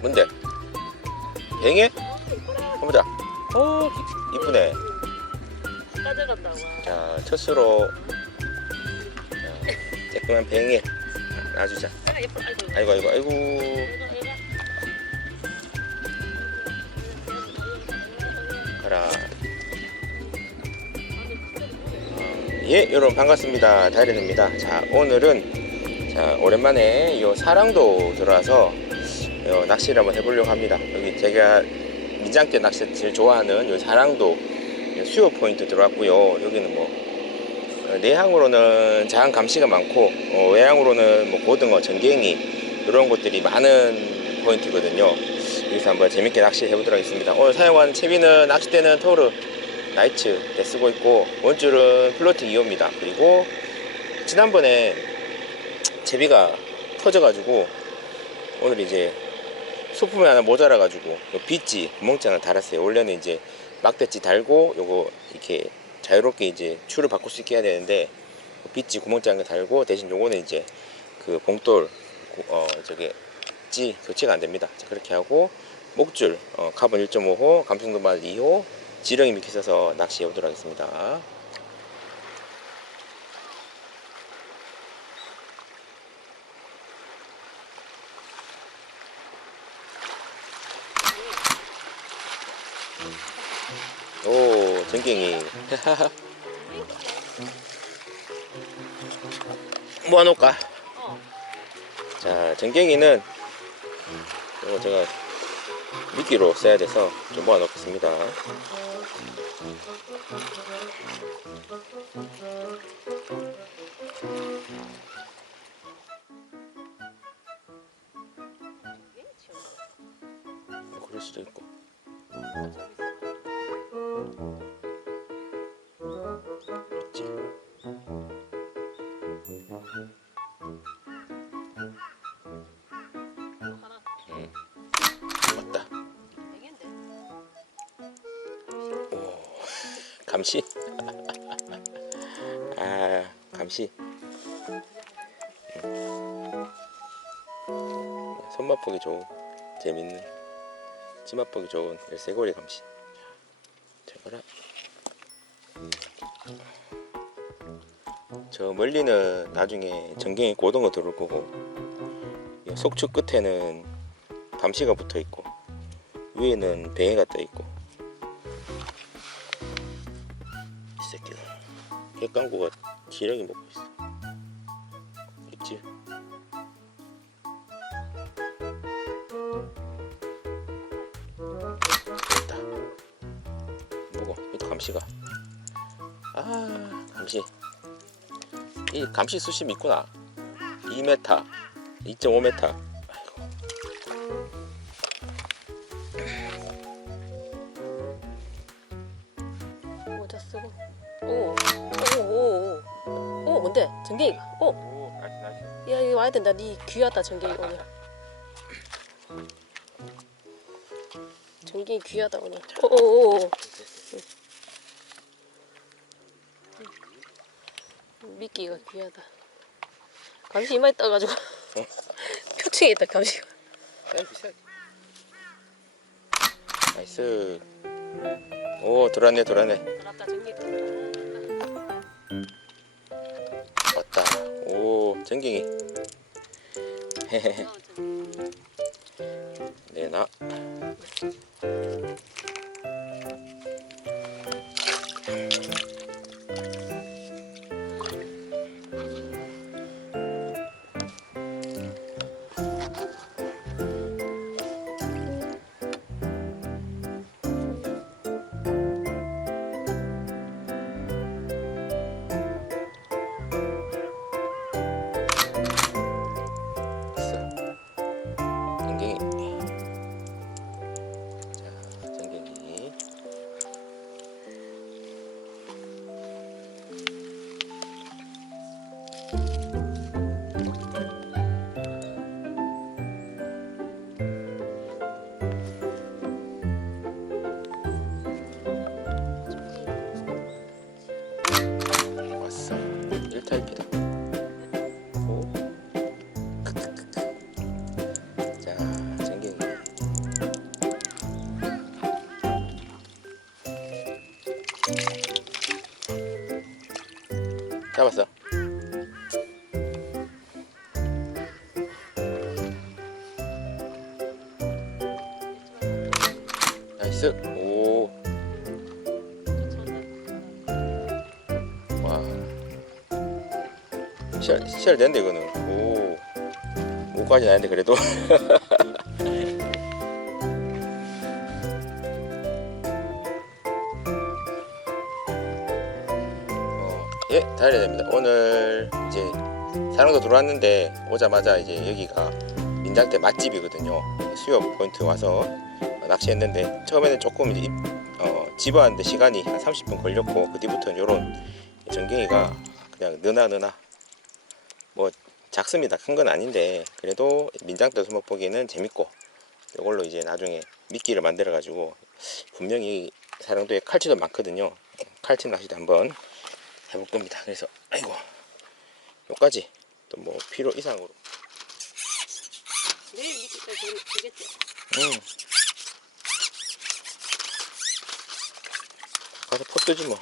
뭔데? 뱅에? 보자. 오 이쁘네. 가져갔다 와. 자 첫수로 자, 조그만 뱅에 놔주자. 아. 아이고. 아이고 아이고. 가라. 예, 여러분 반갑습니다. 다이렌입니다. 자, 오늘은 자 오랜만에 요 사랑도 들어와서 요 낚시를 한번 해보려고 합니다. 여기 제가 민장대 낚시 제일 좋아하는 요 사랑도 수요 포인트 들어왔고요. 여기는 뭐 어, 내항으로는 자한 감시가 많고 어, 외항으로는 뭐 고등어, 전갱이 이런 것들이 많은 포인트거든요. 여기서 한번 재밌게 낚시 해 보도록 하겠습니다. 오늘 사용한 채비는 낚싯대는 토르 나이츠 대 쓰고 있고 원줄은 플로팅 2호입니다. 그리고 지난번에 채비가 터져가지고 오늘 이제 소품이 하나 모자라가지고 요 빗지 구멍장을 달았어요. 원래는 이제 막대지 달고 요거 이렇게 자유롭게 이제 추를 바꿀 수 있게 해야 되는데 빗지 구멍장을 달고 대신 요거는 이제 그 봉돌 고- 어 저게 지 교체가 안 됩니다. 자, 그렇게 하고 목줄 어, 카본 1.5호 감성도말 2호 지렁이 미끼 써서 낚시해 보도록 하겠습니다. 오 전갱이 모아놓을까? 어. 자 전갱이는 이거 제가 미끼로 써야 돼서 좀 모아놓겠습니다. 뭐 그럴 수도 있고. 감시. 아 감시. 음. 손맛 보기 좋은 재밌는 치맛 보기 좋은 열쇠고리 감시. 자 봐라. 저 멀리는 나중에 전갱이 고등어 들어올 거고 이 속초 끝에는 감시가 붙어 있고 위에는 뱅이가 떠 있고 새끼들 객강구가 지렁이 먹고 있어. 있지 됐다. 뭐고 이또 감시가. 아 감시. 이 감시 수심이 있구나. 2m 2.5m 아이고 쓰고. 오. 오, 오, 오. 오, 뭔데? 전갱이가. 오. 오 나이스 나이스 야, 여기 와야 된다. 니 귀하다, 전갱이 오늘. 전갱이 귀하다, 오늘. 오, 오, 오. 응. 미끼가 귀하다. 감시 이마에 떠가지고. 표층에 있다, 감시가. 나이스 오 돌았네 돌았네. 돌았다 전기 왔다. 오 전갱이. 헤헤헤 잡았어. 나이스. 오. 와. 시알, 시알 됐는데, 이거는. 오. 목까지 나는데, 그래도. 예, 됩니다. 오늘 이제 사랑도 들어왔는데 오자마자 이제 여기가 민장대 맛집이거든요. 수협 포인트 와서 낚시했는데 처음에는 조금 이제 입, 어, 집어하는데 시간이 한 30분 걸렸고 그 뒤부터는 요런 전갱이가 그냥 느나 느나 뭐 작습니다. 큰 건 아닌데 그래도 민장대 수목 보기에는 재밌고 이걸로 이제 나중에 미끼를 만들어 가지고 분명히 사랑도에 칼치도 많거든요. 칼치 낚시도 한번 해볼 겁니다. 그래서 아이고 요까지 또 뭐 필요 이상으로 내일 미끼까지 되겠지. 음. 가서 포 뜨지 뭐